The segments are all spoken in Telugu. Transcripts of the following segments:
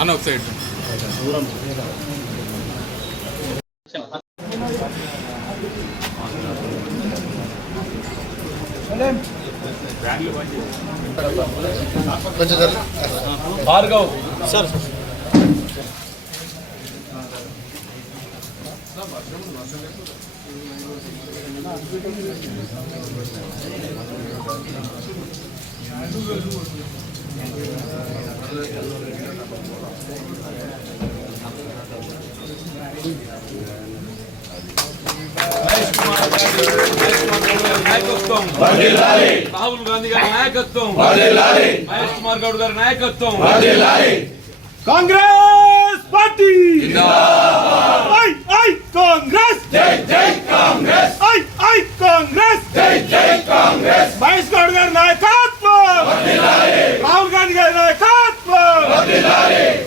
అన్న ఒక సైడ్ భార్గవ్ సార్ రాహుల్ గాంధీ గారి నాయకత్వం, మహేష్ కుమార్ గౌడ్ గారి నాయకత్వం, కాంగ్రెస్ పార్టీ కాంగ్రెస్ కాంగ్రెస్ కాంగ్రెస్ మహేష్ గౌడ్ గారి నాయకత్వం, రాహుల్ గాంధీ గారి నాయకత్వం,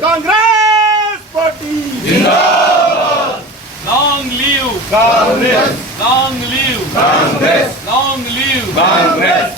Congress party Long live Congress! Long live Congress! Long live Congress!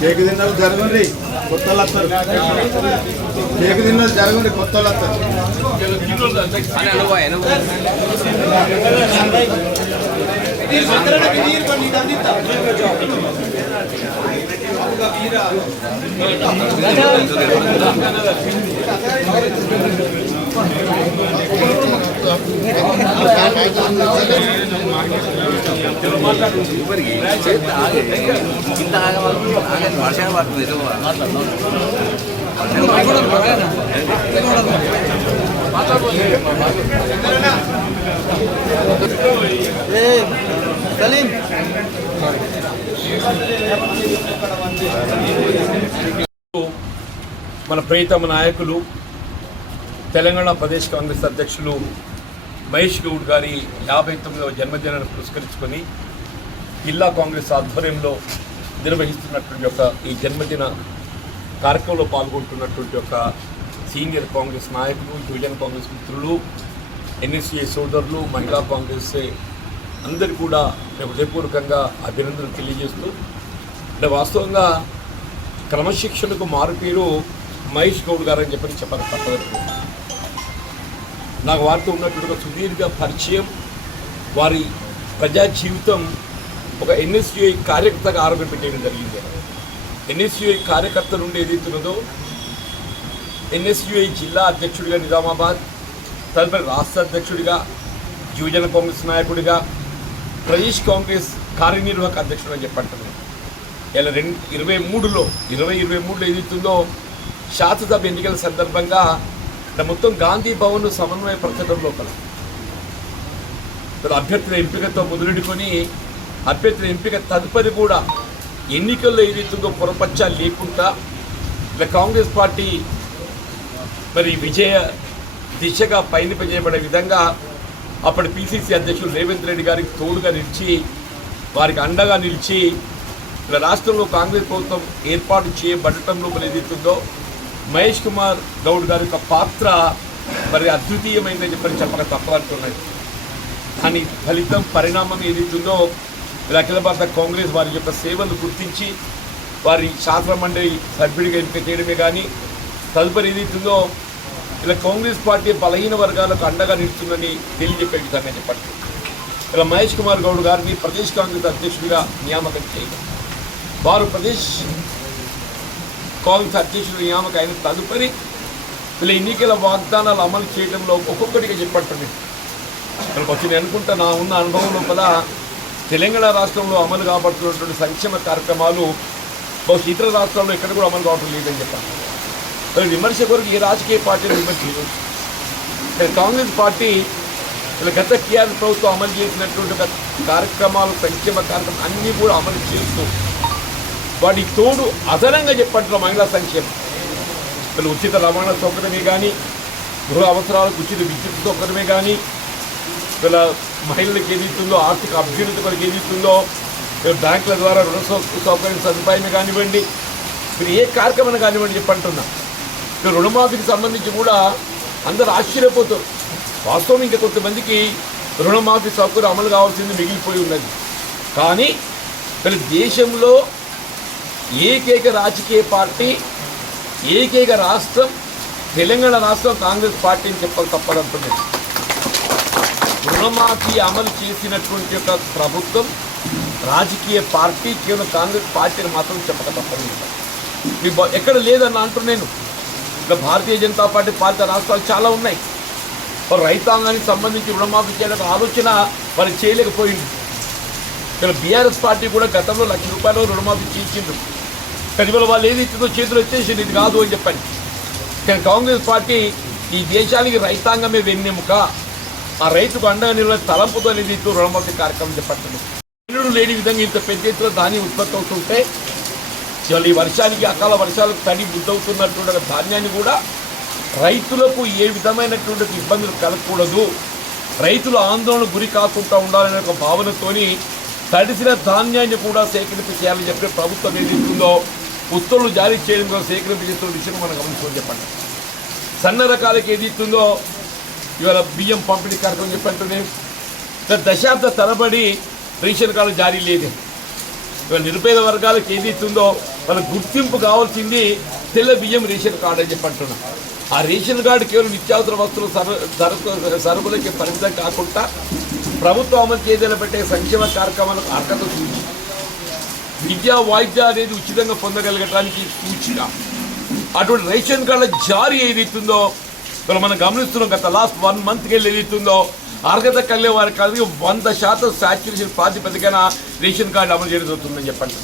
Cake తిన్నారు జరగండి కొత్త కేక్ తిన్నారు జరగండి కొత్త మన ప్రియతమ నాయకులు తెలంగాణ ప్రదేశ్ కాంగ్రెస్ అధ్యక్షులు మహేష్ గౌడ్ గారి 59వ జన్మదినాన్ని పురస్కరించుకొని జిల్లా కాంగ్రెస్ ఆధ్వర్యంలో నిర్వహిస్తున్నటువంటి యొక్క ఈ జన్మదిన కార్యక్రమంలో పాల్గొంటున్నటువంటి యొక్క సీనియర్ కాంగ్రెస్ నాయకులు, యువజన కాంగ్రెస్ మిత్రులు, ఎన్ఎస్ఏ సోదరులు, మహిళా కాంగ్రెస్ అందరికీ కూడా హృదయపూర్వకంగా అభినందనలు తెలియజేస్తూ, అంటే వాస్తవంగా క్రమశిక్షణకు మారుపేరు మహేష్ గౌడ్ గారు అని చెప్పని తప్పదు. నాకు వారితో ఉన్నటువంటి సుదీర్ఘ పరిచయం, వారి ప్రజా జీవితం ఒక ఎన్ఎస్యుఐ కార్యకర్తగా ఆరోగ్యం పెట్టేయడం జరిగింది. ఎన్ఎస్యుఐ కార్యకర్త నుండి ఏదైతున్నదో ఎన్ఎస్యుఐ జిల్లా అధ్యక్షుడిగా నిజామాబాద్, తదుపరి రాష్ట్ర అధ్యక్షుడిగా, యువజన కాంగ్రెస్ నాయకుడిగా, ప్రదేశ్ కాంగ్రెస్ కార్యనిర్వాహక అధ్యక్షుడిగా చెప్పంటున్నాను. ఇలా 2023లో ఏదైతుందో శాసనసభ ఎన్నికల సందర్భంగా మొత్తం గాంధీ భవన్ సమన్వయపరచడం లోపల అభ్యర్థుల ఎంపికతో మొదలెడుకొని అభ్యర్థుల ఎంపిక తదుపరి కూడా ఎన్నికల్లో ఏదైతుందో పొరపచ్చాలు లేకుండా ఇలా కాంగ్రెస్ పార్టీ మరి విజయ దిశగా పయనింపజేయబడే విధంగా అప్పటి పిసిసి అధ్యక్షులు రేవంత్ రెడ్డి గారికి తోడుగా నిలిచి వారికి అండగా నిలిచి ఇలా రాష్ట్రంలో కాంగ్రెస్ ప్రభుత్వం ఏర్పాటు చేయబడటంలో ఏదైతుందో మహేష్ కుమార్ గౌడ్ గారి యొక్క పాత్ర మరి అద్వితీయమైందని చెప్పక తప్పంటున్నాయి. దాని ఫలితం పరిణామం ఏదైతుందో అఖిల భారత కాంగ్రెస్ వారి యొక్క సేవలు గుర్తించి వారి శాసన మండలి సభ్యుడిగా ఎంపిక చేయడమే కానీ తదుపరి ఏదైతుందో ఇలా కాంగ్రెస్ పార్టీ బలహీన వర్గాలకు అండగా నిలుస్తుందని తెలియజెప్పే విధంగా చెప్పండి. ఇలా మహేష్ కుమార్ గౌడ్ గారిని ప్రదేశ్ కాంగ్రెస్ అధ్యక్షుడిగా నియామకం చేయడం, వారు ప్రదేశ్ కాంగ్రెస్ అధ్యక్షుడు నియామకం అయిన తదుపరి ఇలా ఎన్నికల వాగ్దానాలు అమలు చేయడంలో ఒక్కొక్కటిగా చెప్పండి. ఇక్కడికి వచ్చి నేను అనుకుంటా నా ఉన్న అనుభవం లోపల తెలంగాణ రాష్ట్రంలో అమలు కాబడుతున్నటువంటి సంక్షేమ కార్యక్రమాలు బహుశా ఇతర రాష్ట్రాల్లో ఎక్కడ కూడా అమలు కావడం లేదని చెప్పాను. విమర్శ కొరకు ఏ రాజకీయ పార్టీని విమర్శించదు. కాంగ్రెస్ పార్టీ ఇలా గత టీఆర్ఎస్ ప్రభుత్వం అమలు చేసినటువంటి కార్యక్రమాలు, సంక్షేమ కార్యక్రమాలు అన్నీ కూడా అమలు చేస్తూ వాటికి తోడు అదనంగా చెప్పంటున్న మహిళా సంక్షేమం, ఇలా ఉచిత రవాణా సౌకర్యమే కానీ, గృహ అవసరాలకు ఉచిత విద్యుత్ సౌకర్యమే కానీ, ఇలా మహిళలకు ఏదైతుందో ఆర్థిక అభ్యున్నతి కొరకు ఏదైతుందో బ్యాంకుల ద్వారా రుణ సౌకర్యం సదుపాయమే కానివ్వండి, మీరు ఏ కార్యక్రమం కానివ్వండి చెప్పంటున్నా. రుణమాఫీకి సంబంధించి కూడా అందరూ ఆశ్చర్యపోతారు. వాస్తవం ఇంకా కొంతమందికి రుణమాఫీ సౌకర్యం అమలు కావాల్సింది మిగిలిపోయి ఉన్నది. కానీ వీళ్ళ దేశంలో ఏకైక రాజకీయ పార్టీ, ఏకైక రాష్ట్రం తెలంగాణ రాష్ట్రం కాంగ్రెస్ పార్టీ అని చెప్పాలి తప్పదంటున్నది. రుణమాఫీ అమలు చేసినటువంటి యొక్క ప్రభుత్వం, రాజకీయ పార్టీ కేవలం కాంగ్రెస్ పార్టీని మాత్రం చెప్పక తప్పదు. ఎక్కడ లేదన్న అంటున్నాను. ఇంకా భారతీయ జనతా పార్టీ పాలిత రాష్ట్రాలు చాలా ఉన్నాయి. రైతాంగానికి సంబంధించి రుణమాఫీ చేయాలని ఆలోచన వారికి చేయలేకపోయింది. ఇక్కడ బీఆర్ఎస్ పార్టీ కూడా గతంలో ₹1,00,000 రుణమాఫీ చేసిండ్రు. కానీ వాళ్ళు ఏది ఇస్తుందో చేతులు వచ్చేసింది, ఇది కాదు అని చెప్పండి. కానీ కాంగ్రెస్ పార్టీ ఈ దేశానికి రైతాంగమే వెన్నెముక, ఆ రైతుకు అండగా నిలబడే తలంపుతో అనేది ఇస్తూ రుణమాఫీ కార్యక్రమం చెప్పండి. లేని విధంగా ఇంత పెద్ద ఎత్తున ధాన్యం ఉత్పత్తి అవుతుంటే ఈ వర్షానికి అకాల వర్షాలకు తడి బుద్ధవుతున్నటువంటి ధాన్యాన్ని కూడా రైతులకు ఏ విధమైనటువంటి ఇబ్బందులు కలగకూడదు, రైతులు ఆందోళన గురి కాకుండా ఉండాలనే ఒక భావనతోని తడిసిన ధాన్యాన్ని కూడా సేకరింపు చేయాలని చెప్పి ప్రభుత్వం ఏదైతుందో ఉత్తర్వులు జారీ చేయడం ద్వారా సేకరింపు చేస్తున్న విషయం మనం గమనించుకొని చెప్పండి. సన్న రకాలకి ఏదైతుందో ఇవాళ బియ్యం పంపిణీ కార్యక్రమం చెప్పండి. దశాబ్ద తరబడి రేషన్ కార్డు జారీ లేదు. ఇవాళ నిరుపేద వర్గాలకు ఏదైతుందో వాళ్ళ గుర్తింపు కావాల్సింది తెల్ల బియ్యం రేషన్ కార్డు అని చెప్పంటున్నాం. ఆ రేషన్ కార్డు కేవలం నిత్యావసర వస్తువుల సరుకులకి పరిమితం కాకుండా ప్రభుత్వం అమలు చేయదని పెట్టే సంక్షేమ కార్యక్రమాలకు అర్హత సూచి, విద్యా వైద్య అనేది ఉచితంగా పొందగలగటానికి సూచన. అటువంటి రేషన్ కార్డుల జారీ ఏదైతుందో ఇవాళ మనం గమనిస్తున్నాం. గత లాస్ట్ 1 మంత్కి వెళ్ళి ఏదైతుందో అర్హత కలిగే వారి కలిగి 100% సాచ్యురేషన్ ప్రాతిపదికన రేషన్ కార్డు అమలు చేయడం జరుగుతుందని చెప్పండి.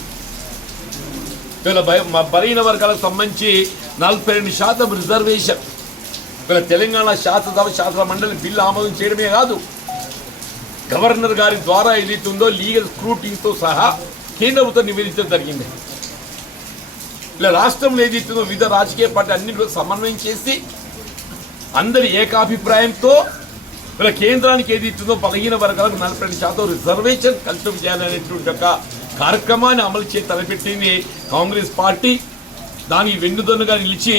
వీళ్ళ బలహీన వర్గాలకు సంబంధించి 42% రిజర్వేషన్ వీళ్ళ తెలంగాణ శాసన మండలి బిల్లు ఆమోదం చేయడమే కాదు, గవర్నర్ గారి ద్వారా ఏదైతుందో లీగల్ స్క్రూటీతో సహా కేంద్ర ప్రభుత్వం నివేదించడం జరిగింది. ఇలా రాష్ట్రంలో ఏదైతుందో వివిధ రాజకీయ పార్టీ అన్నింటిలో సమన్వయం చేసి అందరి ఏకాభిప్రాయంతో ఇలా కేంద్రానికి ఏదైతుందో బలహీన వర్గాలకు 42% రిజర్వేషన్ కల్పన చేయాలనేటువంటి ఒక కార్యక్రమాన్ని అమలు చేసి తలపెట్టింది కాంగ్రెస్ పార్టీ. దానికి వెన్నుదన్నుగా నిలిచి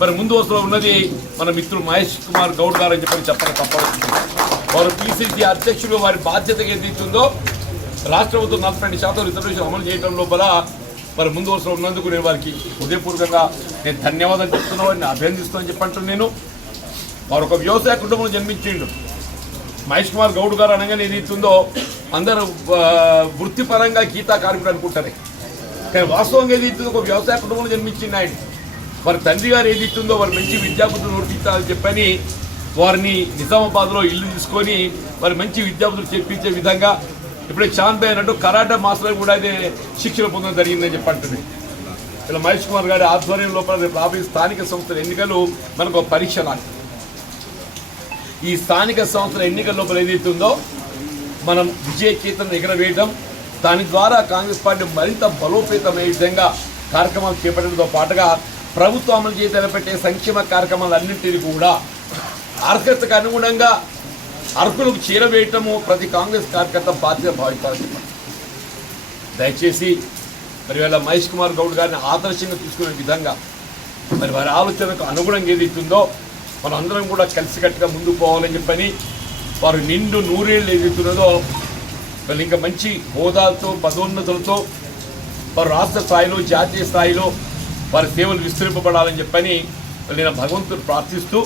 మరి ముందు వరుసలో ఉన్నది మన మిత్రుడు మహేష్ కుమార్ గౌడ్ గారు అని చెప్పక తప్పదు. వారు పిసిసి అధ్యక్షులు వారి బాధ్యత ఏదైతుందో రాష్ట్ర ప్రభుత్వం 42% రిజర్వేషన్ అమలు చేయడం లోపల మరి ముందు వరుసలో ఉన్నందుకు నేను వారికి హృదయపూర్వకంగా నేను ధన్యవాదాలు చెప్తున్నా, వారిని అభినందిస్తానని చెప్పంటూ నేను వారు ఒక వ్యవసాయ కుటుంబంలో జన్మించిండు. మహేష్ కుమార్ గౌడ్ గారు అనగానే ఏదైతుందో అందరూ వృత్తిపరంగా గీతా కార్మికుడు అనుకుంటారు. కానీ వాస్తవంగా ఏదైతుందో ఒక వ్యవసాయ కుటుంబంలో జన్మించింది ఆయన. వారి తండ్రి గారు ఏదైతుందో వారు మంచి విద్యాబుద్ధులు నోటించాలని చెప్పని వారిని నిజామాబాద్లో ఇల్లు తీసుకొని వారి మంచి విద్యాబుద్ధులు చెప్పించే విధంగా ఇప్పుడే చాంద్ భాయ్ అన్నట్టు కరాటే మాస్టర్ కూడా అయితే శిక్షణ పొందడం జరిగిందని చెప్పంటుంది. ఇలా మహేష్ కుమార్ గారి ఆధ్వర్యం లోపల రేపు రాబోయే స్థానిక సంస్థల ఎన్నికలు మనకు ఒక పరీక్ష లాంటి. ఈ స్థానిక సంస్థల ఎన్నికల లోపల ఏదైతుందో మనం విజయకేతనం ఎగరవేయడం, దాని ద్వారా కాంగ్రెస్ పార్టీ మరింత బలోపేతమయ్యే విధంగా కార్యక్రమాలు చేపట్టడంతో పాటుగా ప్రభుత్వం అమలు చేసి తలపెట్టే సంక్షేమ కార్యక్రమాలన్నింటినీ కూడా అర్హతకు అనుగుణంగా అర్హులకు చేరవేయటము ప్రతి కాంగ్రెస్ కార్యకర్త బాధ్యత భావించాలని చెప్పారు. దయచేసి మరి వాళ్ళ మహేష్ కుమార్ గౌడ్ గారిని ఆదర్శంగా తీసుకునే విధంగా మరి వారి ఆలోచనకు అనుగుణంగా ఏదైతుందో మనం అందరం కూడా కలిసికట్టుగా ముందుకు పోవాలని చెప్పని వారు నిండు నూరేళ్ళు ఏదైతున్నదో వాళ్ళు ఇంకా మంచి హోదాలతో పదోన్నతులతో వారు రాష్ట్ర స్థాయిలో జాతీయ స్థాయిలో వారి సేవలు విస్తరింపబడాలని చెప్పని నేను భగవంతుడు ప్రార్థిస్తూ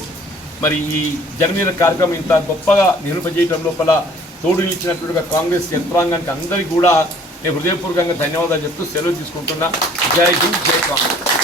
మరి ఈ జగనీయ కార్యక్రమం ఇంత గొప్పగా నిర్వహించడం లోపల తోడు ఇచ్చినట్టుగా కాంగ్రెస్ యంత్రాంగానికి అందరికీ కూడా నేను హృదయపూర్వకంగా ధన్యవాదాలు చెప్తూ సెలవు తీసుకుంటున్నా. జై హింద్, జై కాంగ్రెస్.